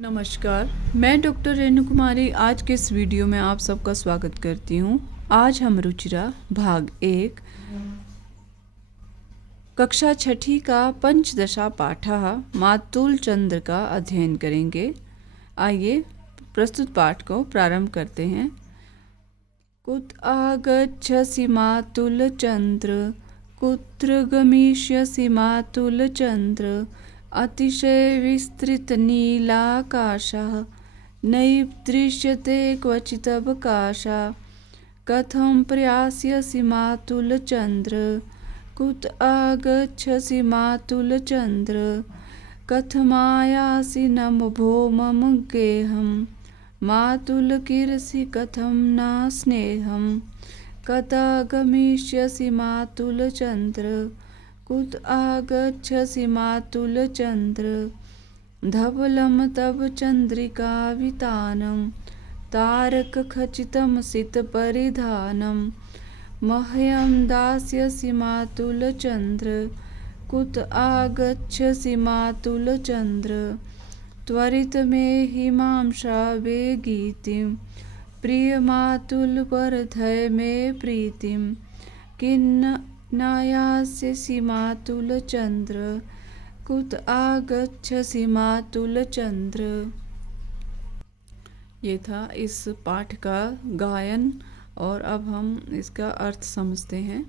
नमस्कार, मैं डॉक्टर रेणु कुमारी आज के इस वीडियो में आप सबका स्वागत करती हूँ। आज हम रुचिरा भाग 1 कक्षा छठी का पंचदशा पाठः मातुल चंद्र का अध्ययन करेंगे। आइए प्रस्तुत पाठ को प्रारंभ करते हैं। कुत आगच्छसि मातुल चंद्र, कुत्र गमिष्यसि मातुल चंद्र, अतिशय विस्तृत नीलाकाशः नैव दृश्यते क्वचिदवकाशः, कथं प्रयास्यसि मातुल चंद्र, कुत आगच्छसि मातुल चंद्र, कथमायासि नम भो मम गेहं, मातुल किरसि कथं न स्नेहं, कदा गमिष्यसि मातुल चंद्र, कुत आगच्छसि मातुल चंद्र, धवलं तव चंद्रिकावितानं, तारकखचितं सितपरिधानं, मह्यं दास्यसि मातुल चंद्र, कुत आगच्छसि मातुल चंद्र, त्वरितमेहि मां श्रावे गीतिं, प्रियमातुल वर्धय मे प्रीतिं, किन्न नायास्यसि मातुल चंद्र, कुत आगच्छसि मातुल चंद्र। ये था इस पाठ का गायन और अब हम इसका अर्थ समझते हैं।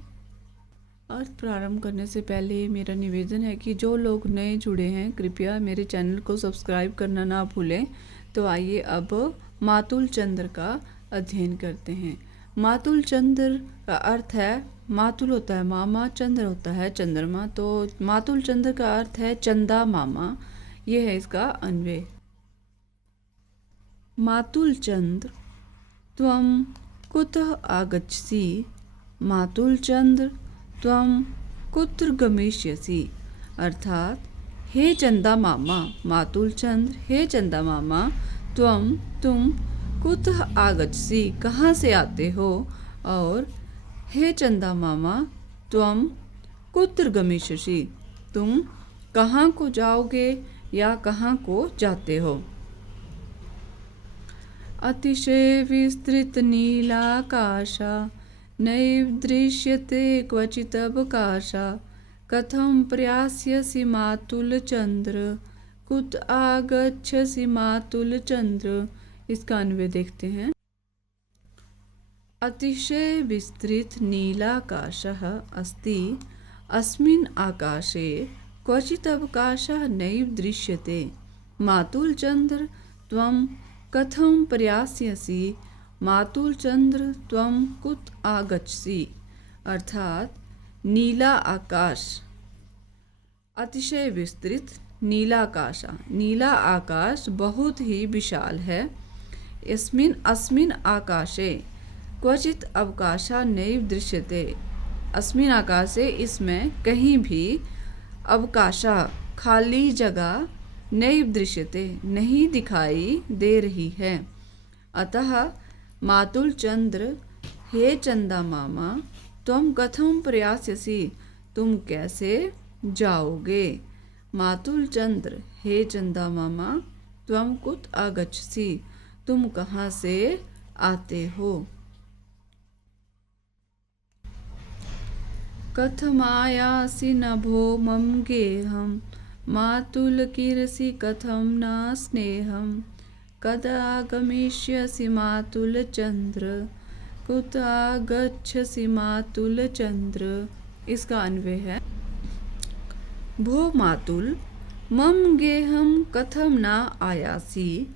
अर्थ प्रारंभ करने से पहले मेरा निवेदन है कि जो लोग नए जुड़े हैं कृपया मेरे चैनल को सब्सक्राइब करना ना भूलें। तो आइए अब मातुल चंद्र का अध्ययन करते हैं। मातुल चंद्र का अर्थ है, मातुल होता है मामा, चंद्र होता है चंद्रमा, तो मातुल चंद्र का अर्थ है चंदा मामा। ये है इसका अन्वय। मातुल चंद्र त्वं कुतः आगच्छसि, मातुल चंद्र त्वं कुत्र गमिष्यसि। अर्थात हे चंदा मामा, मातुल चंद्र हे चंदा मामा, तुम कुतः आगच्छसि कहाँ से आते हो, और हे चंदा मामा त्वं कुत्र गमिष्यसि तुम कहाँ को जाओगे या कहाँ को जाते हो। अतिशय विस्तृत नीलाकाशः नैव दृश्यते क्वचिदवकाशः, कथं प्रयास्यसि मातुल चंद्र, कुत आगच्छसि मातुल चंद्र। इसका अन्वय देखते हैं। अतिशय विस्तृत नीलाकाशः अस्ति, अस्मिन् आकाशे क्वचिदवकाशः नैव दृश्यते, मातुल चंद्र त्वं कथं प्रयास्यसि, मातुल चंद्र त्वं कुत आगच्छसि। अर्थात नीला आकाश, अतिशय विस्तृत नीलाकाश, नीला आकाश बहुत ही विशाल है। अस्मिन् आकाशे क्वचित अवकाशः नैव दृश्यते, अस्मिन् आकाशे इसमें कहीं भी अवकाशः खाली जगह नैव दृश्यते नहीं दिखाई दे रही है। अतः मातुल चंद्र हे चंदा मामा त्वं कथं प्रयास्यसि तुम कैसे जाओगे, मातुल चंद्र हे चंदा मामा त्वं कुत आगच्छसि तुम कहाँ से आते हो। कथमायासि नभो मम गेहं, मातुल किरसि कथं न स्नेहं, कदा गमिष्यसि मातुल चंद्र, कुत आगच्छसि मातुल चंद्र। इसका अन्वय है। भो मातुल मम गेहं कथं न आयासि,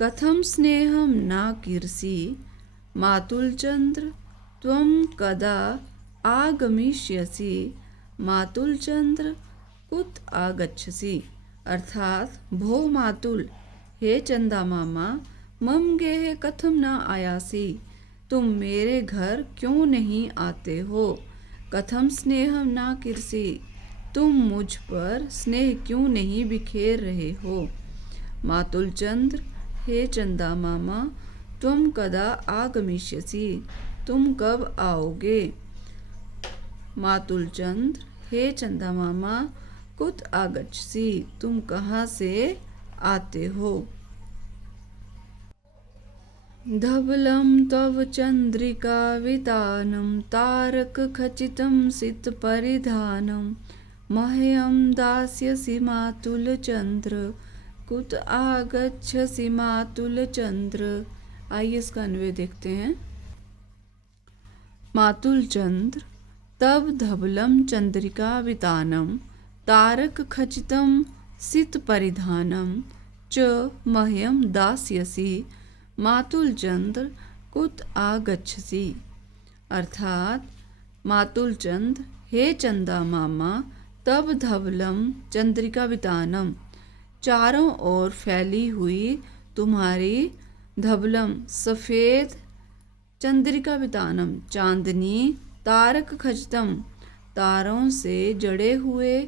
कथं स्नेहं न किरसि, मातुल चंद्र त्वं कदा आगमिष्यसि, मातुल चंद्र कुत आगच्छसि। अर्थात भो मातुल हे चंदा मामा मम गेह कथम न आयासि तुम मेरे घर क्यों नहीं आते हो, कथम स्नेहम न किरसि तुम मुझ पर स्नेह क्यों नहीं बिखेर रहे हो, मातुल चंद्र हे चंदा मामा तुम कदा आगमिष्यसि तुम कब आओगे, मातुल चंद्र हे चंदा मामा कुत आगच्छसि तुम कहाँ से आते हो। धवलं तव चन्द्रिकावितानं तारकखचितं सितपरिधानं मह्यं दास्यसि मातुलचन्द्र कुत आगच्छसि मातुलचन्द्र। आइए इसका अन्वय देखते हैं। मातुलचन्द्र तव धवलं चन्द्रिकावितानं तारकखचितं सितपरिधानं च मह्यं दास्यसि मातुलचंद्र कुत आगच्छसि। अर्थात मातुलचंद्र हे चंदा मामा तब धवलम चंद्रिका वितानम चारों ओर फैली हुई तुम्हारी धवलम सफ़ेद चंद्रिका वितानम चांदनी तारक खचितम तारों से जड़े हुए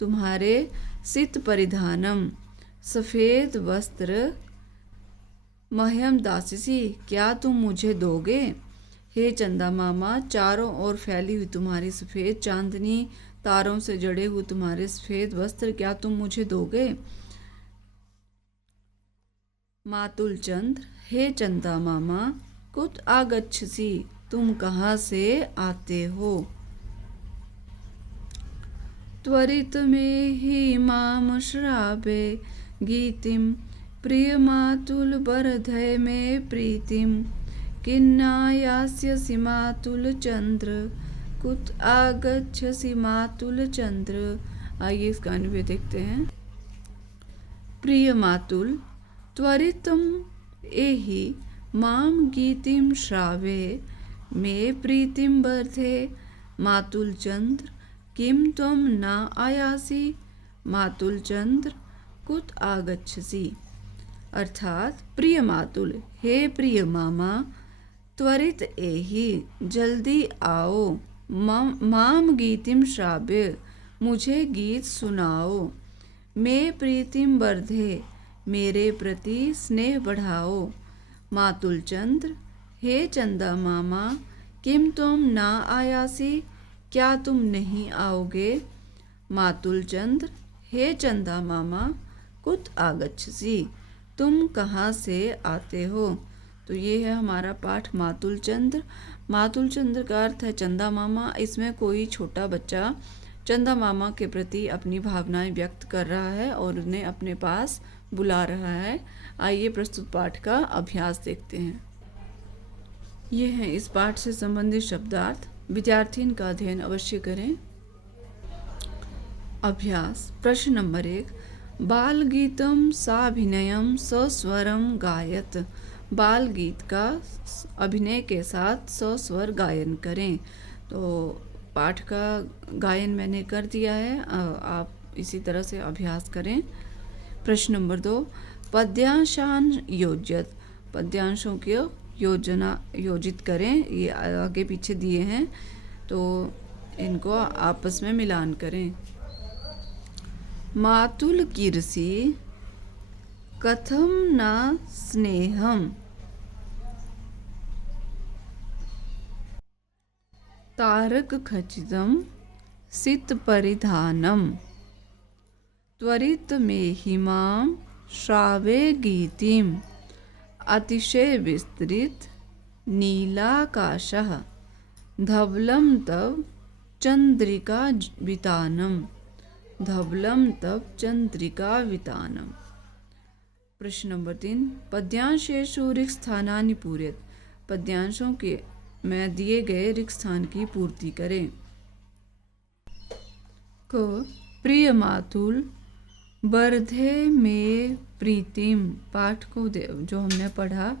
तुम्हारे सित परिधानम सफ़ेद वस्त्र मह्यम दासिसी क्या तुम मुझे दोगे। हे चंदा मामा चारों ओर फैली हुई तुम्हारी सफ़ेद चांदनी तारों से जड़े हुए तुम्हारे सफ़ेद वस्त्र क्या तुम मुझे दोगे। मातुलचंद्र हे चंदा मामा कुत आगच्छसि तुम कहाँ से आते हो। त्वरित में ही माम श्रावे गीतिम प्रिय मातुल बरधय में प्रीतिम किन्नायास्यसि मातुलचंद्र कुत आगच्छसि मातुलचंद्र। आइए इसका अन्वय देखते हैं। प्रिय मातुल त्वरितम एहि माम गीतिम श्रावे मे प्रीतिम बर्धे मातुलचंद्र किम त्वम न आयासि मातुलचंद्र कुत आगच्छसि। अर्थात प्रिय मातुल हे प्रिय मामा त्वरित एहि जल्दी आओ माम गीतिम श्राव्य मुझे गीत सुनाओ मैं प्रीतिम वर्धे मेरे प्रति स्नेह बढ़ाओ। मातुलचंद्र हे चंदा मामा किम तुम ना आयासी क्या तुम नहीं आओगे। मातुलचंद्र हे चंदा मामा कुत आगच्छसि तुम कहाँ से आते हो। तो ये है हमारा पाठ मातुलचंद्र। मातुलचंद्र का अर्थ है चंदा मामा। इसमें कोई छोटा बच्चा चंदा मामा के प्रति अपनी भावनाएं व्यक्त कर रहा है और उन्हें अपने पास बुला रहा है। आइए प्रस्तुत पाठ का अभ्यास देखते हैं। ये हैं इस पाठ से संबंधित शब्दार्थ। विद्यार्थी इनका अध्ययन अवश्य करें। अभ्यास प्रश्न नंबर 1 बाल गीतम साभिनयम सस्वरम गायत। बाल गीत का अभिनय के साथ सस्वर गायन करें। तो पाठ का गायन मैंने कर दिया है, आप इसी तरह से अभ्यास करें। प्रश्न नंबर 2 पद्यांशान योज्यत। पद्यांशों की योजित करें। ये आगे पीछे दिए हैं तो इनको आपस में मिलान करें। मातुल कीर्षि कथम न स्नेहम तारक खचितम सित परिधानम त्वरित में हिमाम श्रावे गीतिम अतिशय विस्तृत नीलाकाशः धवलं तव चंद्रिका वितानम धवलं तव चंद्रिका वितानम। प्रश्न नंबर 3 पद्यांशेषु रिक्त स्थानानि पूरयत। पद्यांशों के में दिए गए रिक्त स्थान की पूर्ति करें। क प्रिय मातुल बर्धे में प्रीतिम। पाठ को जो हमने पढ़ा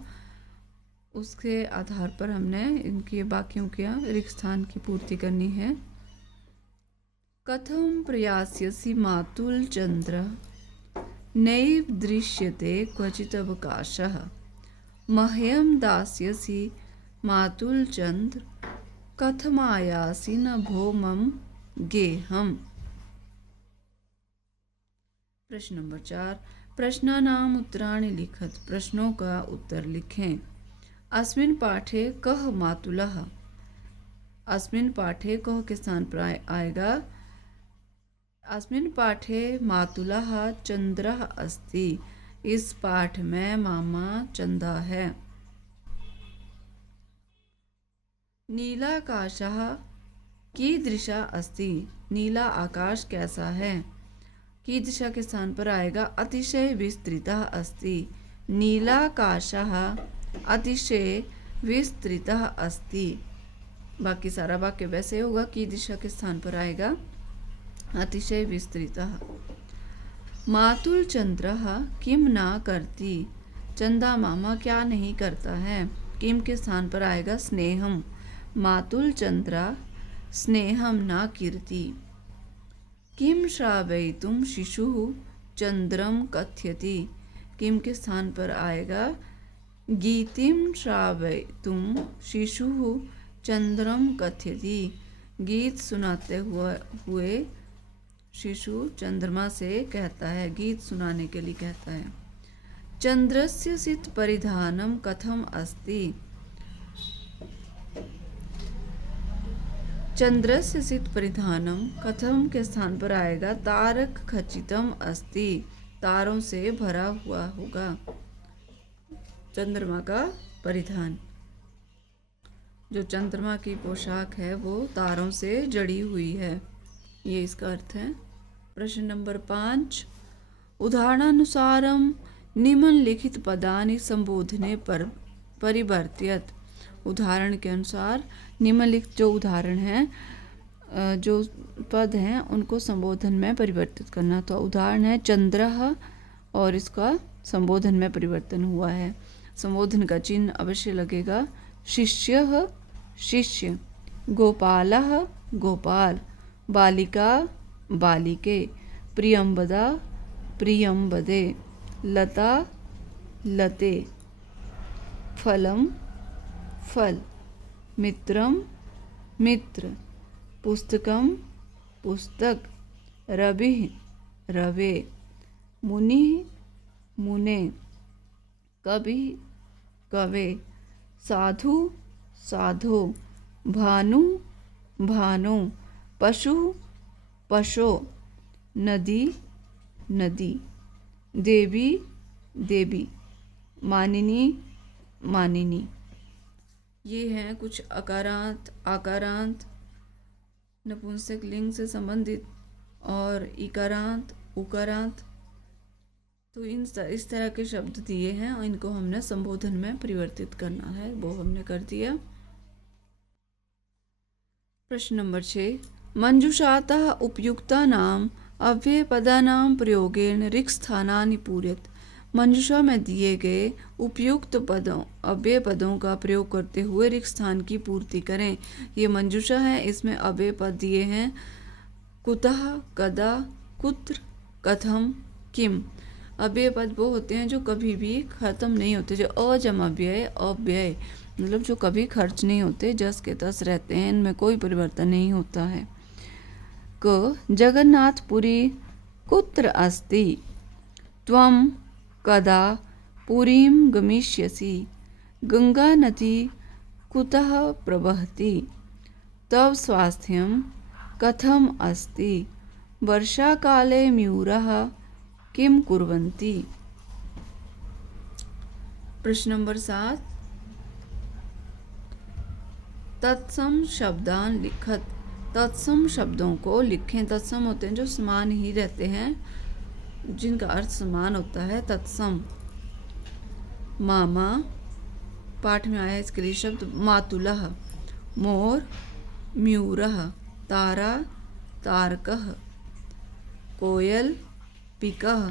उसके आधार पर हमने इनके वाक्यों के रिक्त स्थान की पूर्ति करनी है। कथम प्रयास्यसि मातुल चंद्र नैव दृश्यते क्वचित् अवकाशः मह्यं दास्यसि मातुल चंद्र कथमायासि न भो मम गेहम्। प्रश्न नंबर 4 प्रश्नानाम् उत्तराणि लिखत। प्रश्नों का उत्तर लिखें। अस्मिन् पाठे कः मातुलः। अस्मिन् पाठे कः के स्थान पर आएगा। अस्मिन् पाठे मातुलः चंद्रः अस्ति। इस पाठ में मामा चंदा है। नीलाकाशः कीदृशः अस्ति। नीला आकाश कैसा है। कीदृशः के स्थान पर आएगा अतिशय विस्तृतः अस्ति। नीलाकाशः अतिशय विस्तृतः अस्ति। बाकी सारा वाक्य वैसे होगा, कीदृशः के स्थान पर आएगा अतिशय विस्तृतः। मातुल चंद्रः किं न करती। चंदा मामा क्या नहीं करता है। किम के स्थान पर आएगा स्नेहम। मातुल चंद्रा स्नेहम न कीर्ति। किम श्रावयितुं शिशुः चंद्रम कथयति। किम के स्थान पर आएगा गीतिम श्रावयितुं शिशुः चंद्रम कथयति। गीत सुनाते हुए शिशु चंद्रमा से कहता है, गीत सुनाने के लिए कहता है। चंद्रस्य सित परिधानम कथम अस्ति। चंद्रस्य सित परिधानम कथम के स्थान पर आएगा तारक खचितम अस्ति। तारों से भरा हुआ होगा चंद्रमा का परिधान। जो चंद्रमा की पोशाक है वो तारों से जड़ी हुई है, ये इसका अर्थ है। प्रश्न नंबर 5, उदाहरणानुसारम निम्नलिखित पदानि संबोधने पर परिवर्त्यत। उदाहरण के अनुसार निम्नलिखित जो उदाहरण हैं, जो पद हैं उनको संबोधन में परिवर्तित करना। तो उदाहरण है चंद्रः और इसका संबोधन में परिवर्तन हुआ है। संबोधन का चिन्ह अवश्य लगेगा। शिष्यः शिष्य, गोपालः गोपाल, बालिका बालिके, प्रियंबदा प्रियंबदे, लता लते, फलम फल, मित्रम मित्र, पुस्तकम पुस्तक, रविः रवे, मुनिः मुने, कवि कवे, साधु साधो, भानु भानो, पशु पशो, नदी नदी, देवी देवी, मानिनी मानिनी। ये हैं कुछ अकारांत आकारांत नपुंसक लिंग से संबंधित और इकारांत उकारांत। तो इस तरह के शब्द दिए हैं और इनको हमने संबोधन में परिवर्तित करना है, वो हमने कर दिया। प्रश्न नंबर 6, मंजूषातः उपयुक्तानाम् अव्ययपदानां प्रयोगेण रिक्तस्थानानि पूरयत। मंजूषा में दिए गए उपयुक्त पदों अव्यय पदों का प्रयोग करते हुए रिक्त स्थान की पूर्ति करें। ये मंजूषा है, इसमें अव्यय पद दिए हैं कुतः कदा कुत्र कथम किम। अव्यय पद वो होते हैं जो कभी भी खत्म नहीं होते, जो अजमाव्यय अव्यय मतलब जो कभी खर्च नहीं होते, जस के तस रहते हैं, इनमें कोई परिवर्तन नहीं होता है। क जगन्नाथपुरी कुत्र अस्ति। त्वं कदा पुरीं गमिष्यसि। गंगा नदी कुतः प्रवहति। तव स्वास्थ्यं कथम अस्ति। वर्षाकाले मयूराः किं कुर्वन्ति। प्रश्न नंबर 7, तत्सम शब्दान लिखत। तत्सम शब्दों को लिखें। तत्सम होते हैं जो समान ही रहते हैं, जिनका अर्थ समान होता है, तत्सम। मामा पाठ में आया इसके लिए शब्द मातुलः, मोर मयूरः, तारा तारकः, कोयल पिकः,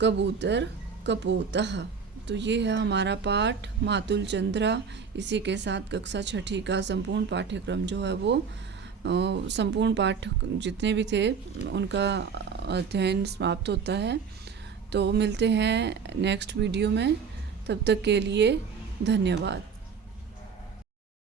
कबूतर कपोतः। तो ये है हमारा पाठ मातुल चंद्रा। इसी के साथ कक्षा 6ठी का संपूर्ण पाठ्यक्रम जो है वो संपूर्ण पाठ जितने भी थे उनका अध्ययन समाप्त होता है। तो मिलते हैं नेक्स्ट वीडियो में, तब तक के लिए धन्यवाद।